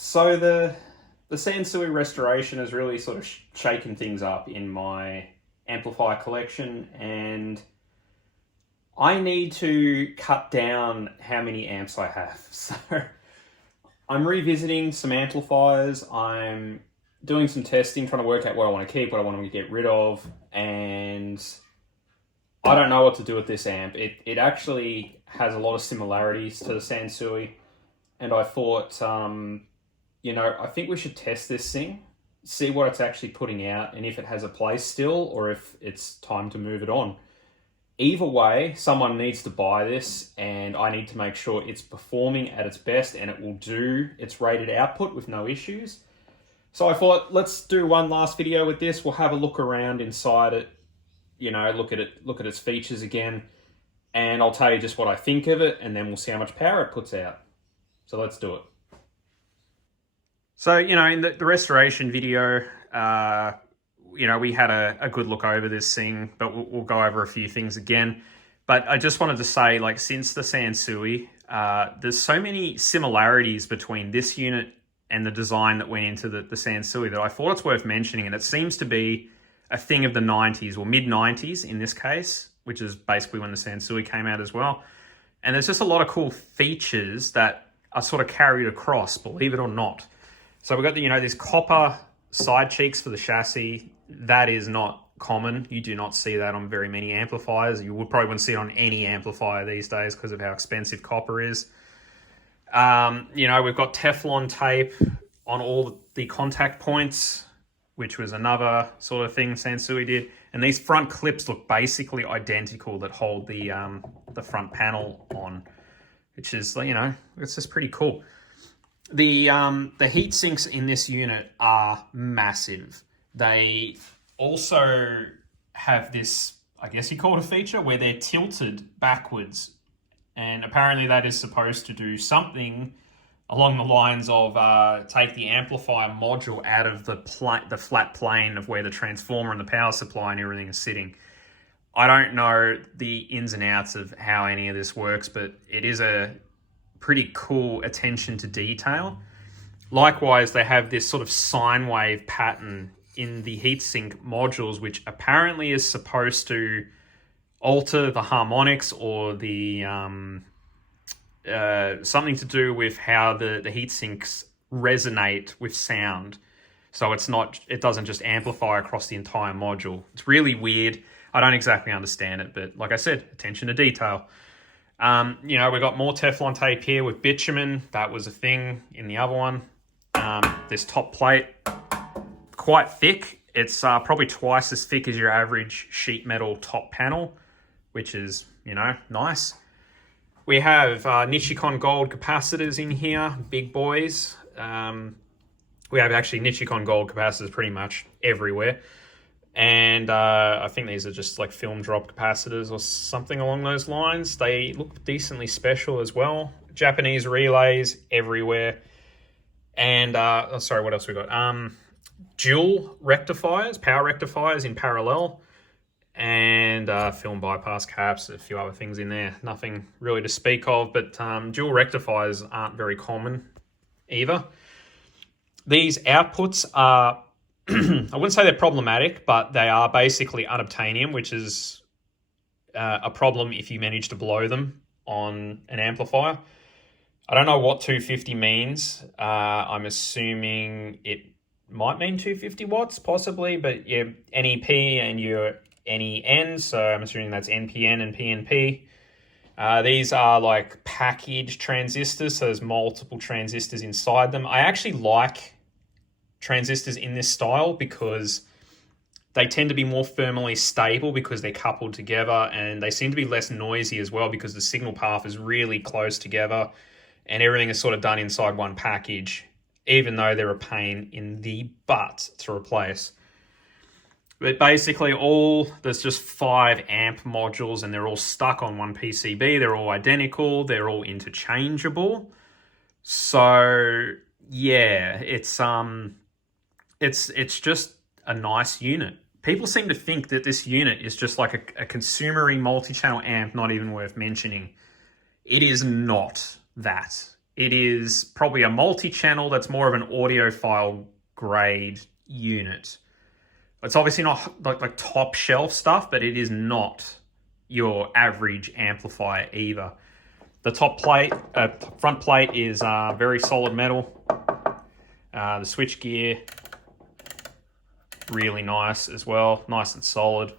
So the Sansui restoration has really sort of shaken things up in my amplifier collection, and I need to cut down how many amps I have. So I'm revisiting some amplifiers. I'm doing some testing, trying to work out what I want to keep, what I want to get rid of, and I don't know what to do with this amp. It actually has a lot of similarities to the Sansui, and I thought, you know, I think we should test this thing, see what it's actually putting out, and if it has a place still, or if it's time to move it on. Either way, someone needs to buy this, and I need to make sure it's performing at its best and it will do its rated output with no issues. So I thought, let's do one last video with this. We'll have a look around inside it, you know, look at its features again, and I'll tell you just what I think of it, and then we'll see how much power it puts out. So let's do it. So, you know, in the restoration video, you know, we had a good look over this thing, but we'll go over a few things again. But I just wanted to say, like, since the Sansui, there's so many similarities between this unit and the design that went into the Sansui that I thought it's worth mentioning. And it seems to be a thing of the 90s, or mid-90s in this case, which is basically when the Sansui came out as well. And there's just a lot of cool features that are sort of carried across, believe it or not. So we've got the, you know, these copper side cheeks for the chassis. That is not common. You do not see that on very many amplifiers. You would probably wouldn't see it on any amplifier these days because of how expensive copper is. You know, we've got Teflon tape on all the contact points, which was another sort of thing Sansui did. And these front clips look basically identical that hold the front panel on, which is, you know, it's just pretty cool. The heat sinks in this unit are massive. They also have this, I guess you call it a feature, where they're tilted backwards. And apparently that is supposed to do something along the lines of take the amplifier module out of the flat plane of where the transformer and the power supply and everything is sitting. I don't know the ins and outs of how any of this works, but it is a pretty cool attention to detail. Likewise, they have this sort of sine wave pattern in the heatsink modules, which apparently is supposed to alter the harmonics or the something to do with how the heatsinks resonate with sound. So it doesn't just amplify across the entire module. It's really weird. I don't exactly understand it, but like I said, attention to detail. You know, we've got more Teflon tape here with bitumen. That was a thing in the other one. This top plate, quite thick. It's probably twice as thick as your average sheet metal top panel, which is, you know, nice. We have Nichicon Gold capacitors in here, big boys. We have actually Nichicon Gold capacitors pretty much everywhere. And I think these are just like film drop capacitors or something along those lines. They look decently special as well. Japanese relays everywhere. And, sorry, what else we got? Dual rectifiers, power rectifiers in parallel. And film bypass caps, a few other things in there. Nothing really to speak of, but dual rectifiers aren't very common either. These outputs are, I wouldn't say they're problematic, but they are basically unobtainium, which is a problem if you manage to blow them on an amplifier. I don't know what 250 means. I'm assuming it might mean 250 watts, possibly, but yeah, NEP and your NEN, so I'm assuming that's NPN and PNP. These are like packaged transistors, so there's multiple transistors inside them. I actually like transistors in this style because they tend to be more thermally stable because they're coupled together, and they seem to be less noisy as well because the signal path is really close together and everything is sort of done inside one package, even though they're a pain in the butt to replace. But basically there's just 5 amp modules and they're all stuck on one PCB. They're all identical. They're all interchangeable. So yeah, it's just a nice unit. People seem to think that this unit is just like a consumery multi-channel amp, not even worth mentioning. It is not that. It is probably a multi-channel that's more of an audiophile grade unit. It's obviously not like top shelf stuff, but it is not your average amplifier either. The front plate is very solid metal. The switch gear, really nice as well, nice and solid.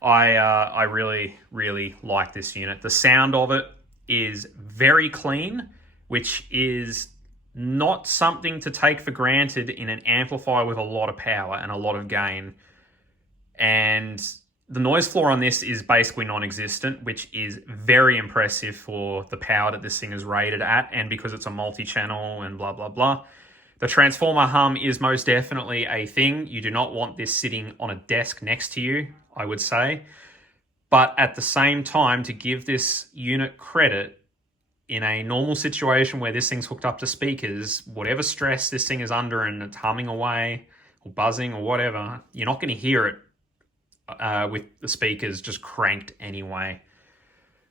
I really, really like this unit. The sound of it is very clean, which is not something to take for granted in an amplifier with a lot of power and a lot of gain. And the noise floor on this is basically non-existent, which is very impressive for the power that this thing is rated at, and because it's a multi-channel and blah, blah, blah. The transformer hum is most definitely a thing. You do not want this sitting on a desk next to you, I would say. But at the same time, to give this unit credit, in a normal situation where this thing's hooked up to speakers, whatever stress this thing is under and it's humming away or buzzing or whatever, you're not going to hear it with the speakers just cranked anyway.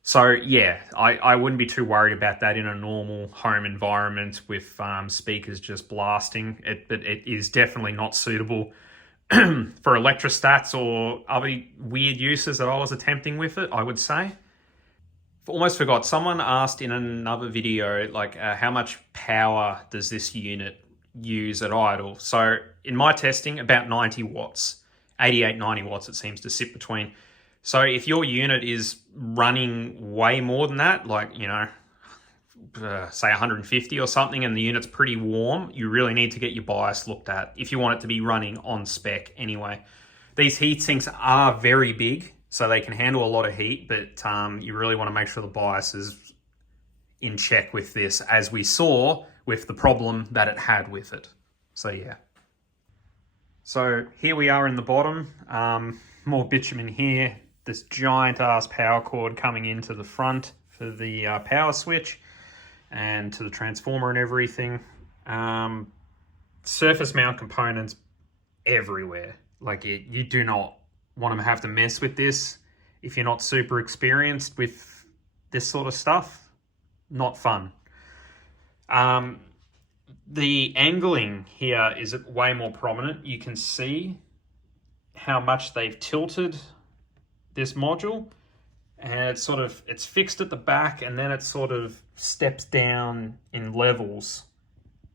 So yeah, I wouldn't be too worried about that in a normal home environment with speakers just blasting. But it is definitely not suitable for electrostats or other weird uses that I was attempting with it, I would say. Almost forgot, someone asked in another video, like, how much power does this unit use at idle? So in my testing, about 90 watts, 88, 90 watts it seems to sit between. So if your unit is running way more than that, like, you know, say 150 or something, and the unit's pretty warm, you really need to get your bias looked at if you want it to be running on spec anyway. These heat sinks are very big, so they can handle a lot of heat, but you really want to make sure the bias is in check with this, as we saw with the problem that it had with it. So yeah. So here we are in the bottom. More bitumen here. This giant ass power cord coming into the front for the power switch and to the transformer and everything. Surface mount components everywhere. Like, you do not want to have to mess with this if you're not super experienced with this sort of stuff. Not fun. The angling here is way more prominent. You can see how much they've tilted this module, and it's fixed at the back, and then it sort of steps down in levels,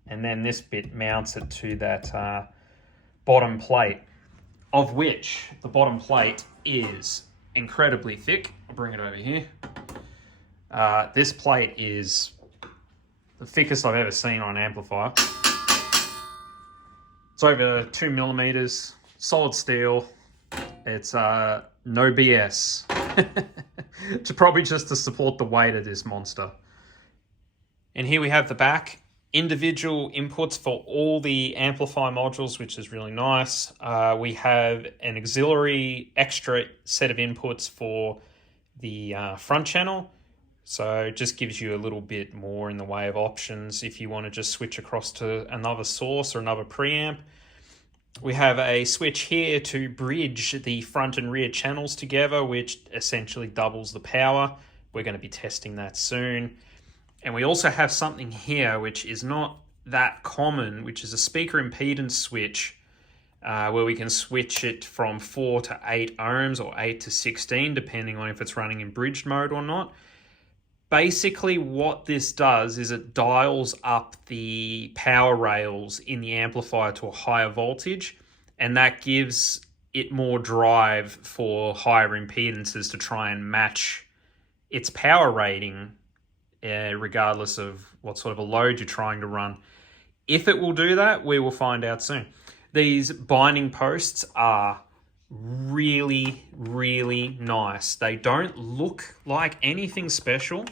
and then this bit mounts it to that bottom plate, of which the bottom plate is incredibly thick. I'll bring it over here. This plate is the thickest I've ever seen on an amplifier. It's over 2 millimeters, solid steel. It's no BS. It's probably just to support the weight of this monster. And here we have the back. Individual inputs for all the amplifier modules, which is really nice. We have an auxiliary extra set of inputs for the front channel. So it just gives you a little bit more in the way of options if you want to just switch across to another source or another preamp. We have a switch here to bridge the front and rear channels together, which essentially doubles the power. We're going to be testing that soon. And we also have something here which is not that common, which is a speaker impedance switch, where we can switch it from 4 to 8 ohms or 8 to 16, depending on if it's running in bridged mode or not. Basically, what this does is it dials up the power rails in the amplifier to a higher voltage, and that gives it more drive for higher impedances to try and match its power rating, regardless of what sort of a load you're trying to run. If it will do that, we will find out soon. These binding posts are really, really nice. They don't look like anything special,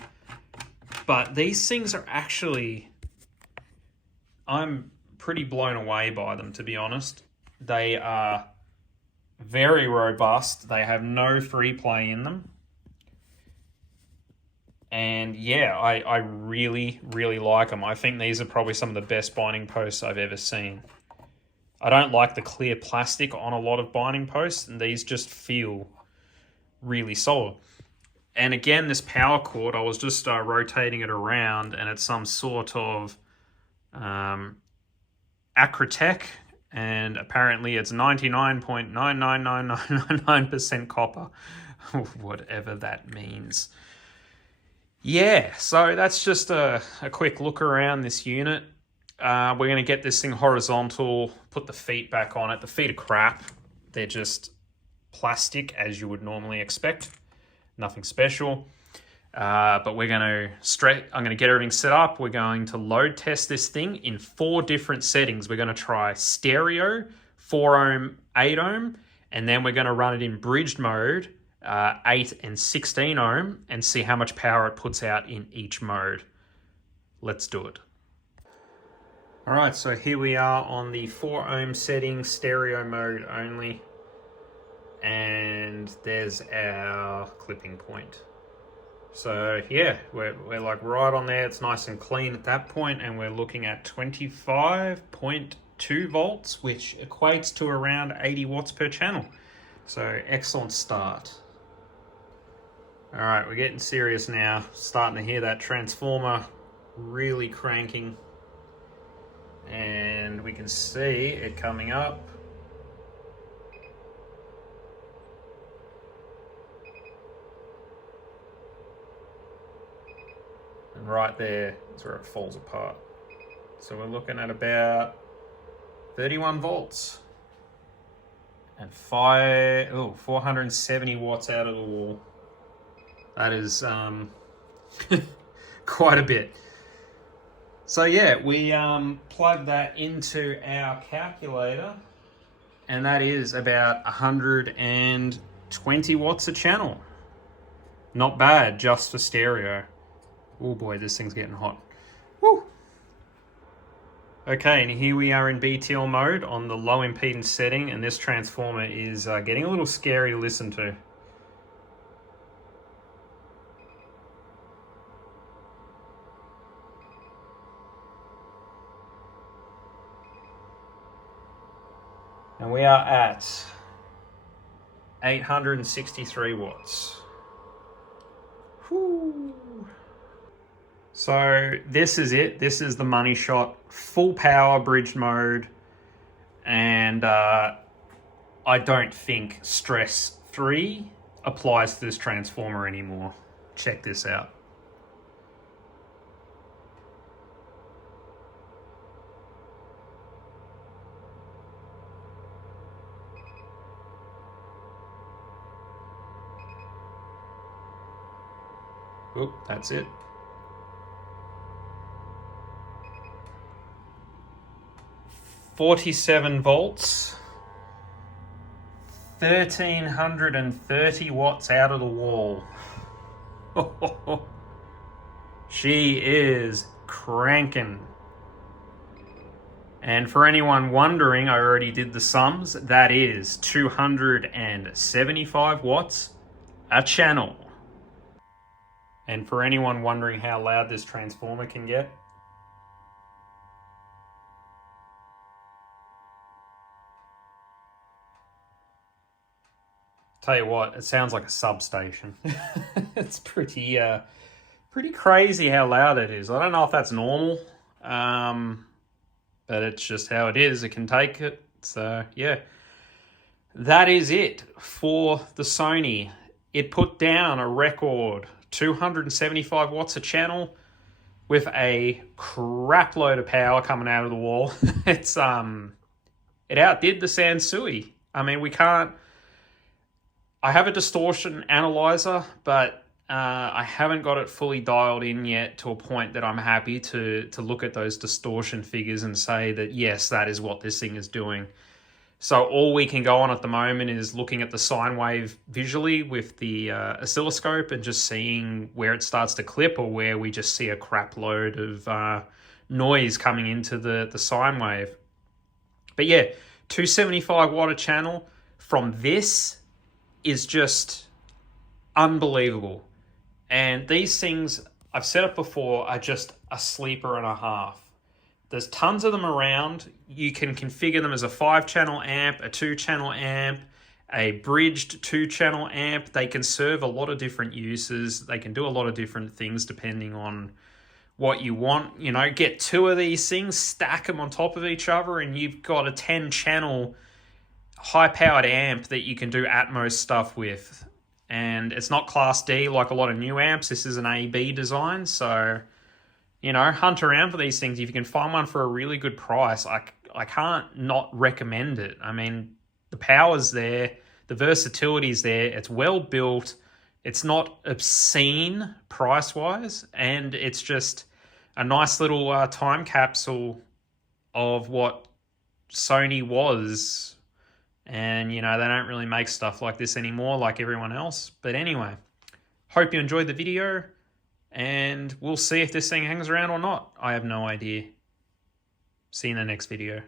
but these things are actually, I'm pretty blown away by them, to be honest. They are very robust. They have no free play in them. And yeah, I really, really like them. I think these are probably some of the best binding posts I've ever seen. I don't like the clear plastic on a lot of binding posts, and these just feel really solid. And again, this power cord, I was just rotating it around, and it's some sort of Acrotech, and apparently it's 99.99999% copper, whatever that means. Yeah, so that's just a quick look around this unit. We're going to get this thing horizontal, put the feet back on it. The feet are crap. They're just plastic, as you would normally expect. Nothing special. But we're going to I'm going to get everything set up. We're going to load test this thing in 4 different settings. We're going to try stereo, 4 ohm, 8 ohm, and then we're going to run it in bridged mode, 8 and 16 ohm, and see how much power it puts out in each mode. Let's do it. All right, so here we are on the 4 ohm setting, stereo mode only. And there's our clipping point. So yeah, we're like right on there. It's nice and clean at that point, and we're looking at 25.2 volts, which equates to around 80 watts per channel. So excellent start. All right, we're getting serious now. Starting to hear that transformer really cranking, and we can see it coming up. And right there is where it falls apart. So we're looking at about 31 volts and 470 watts out of the wall. That is quite a bit. So yeah, we plug that into our calculator, and that is about 120 watts a channel. Not bad, just for stereo. Oh boy, this thing's getting hot. Woo! Okay, and here we are in BTL mode on the low impedance setting, and this transformer is getting a little scary to listen to. And we are at 863 watts. Whew. So this is it. This is the money shot, full power bridge mode. And I don't think stress 3 applies to this transformer anymore. Check this out. Oop, that's it. $47 volts, 1,330 watts out of the wall. She is cranking. And for anyone wondering, I already did the sums. That is 275 watts a channel. And for anyone wondering how loud this transformer can get, tell you what, it sounds like a substation. It's pretty crazy how loud it is. I don't know if that's normal, but it's just how it is. It can take it. So yeah, that is it for the Sony. It put down a record 275 watts a channel with a crap load of power coming out of the wall. It outdid the Sansui. I mean, I have a distortion analyzer, but I haven't got it fully dialed in yet to a point that I'm happy to look at those distortion figures and say that, yes, that is what this thing is doing. So all we can go on at the moment is looking at the sine wave visually with the oscilloscope and just seeing where it starts to clip or where we just see a crap load of noise coming into the sine wave. But yeah, 275 watt a channel from this is just unbelievable. And these things, I've said it before, are just a sleeper and a half. There's tons of them around. You can configure them as a 5-channel amp, a 2-channel amp, a bridged 2-channel amp. They can serve a lot of different uses. They can do a lot of different things depending on what you want. You know, get 2 of these things, stack them on top of each other, and you've got a 10-channel high-powered amp that you can do Atmos stuff with. And it's not Class D like a lot of new amps. This is an AB design, so, you know, hunt around for these things. If you can find one for a really good price, I can't not recommend it. I mean, the power's there, the versatility's there, it's well built, it's not obscene price-wise, and it's just a nice little time capsule of what Sony was. And, you know, they don't really make stuff like this anymore like everyone else. But anyway, hope you enjoyed the video, and we'll see if this thing hangs around or not. I have no idea. See you in the next video.